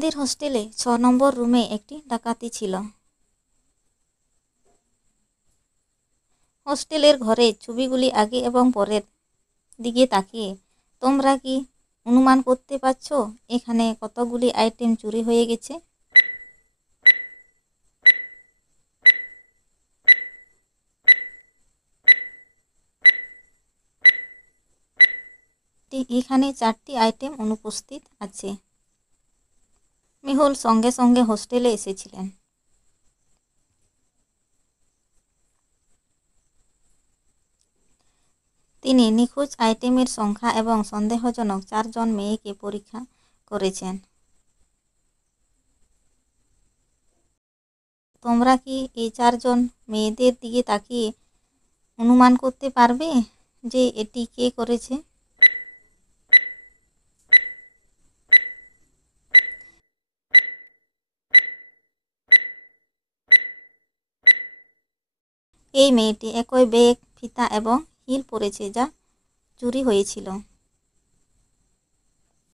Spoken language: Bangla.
মেয়েদের হোস্টেলে 6 নম্বর রুমে একটি ডাকাতি ছিল। হোস্টেলের ঘরের ছবিগুলি আগে এবং পরের দিকে তাকিয়ে তোমরা কি অনুমান করতে পারছো এখানে কতগুলি আইটেম চুরি হয়ে গেছে? এখানে 4টি আইটেম অনুপস্থিত আছে। মেহুল সঙ্গে সঙ্গে হোস্টেলে এসেছিলেন। তিনি নিখোঁজ আইটেমের সংখ্যা এবং সন্দেহজনক 4 জন মেয়েকে পরীক্ষা করেছেন। তোমরা কি এই 4 জন মেয়েদের দিকে তাকিয়ে অনুমান করতে পারবে যে এটি কে করেছে? এই মেয়েটি একই ব্যাগ, ফিতা এবং হিল পরেছে যা চুরি হয়েছিল।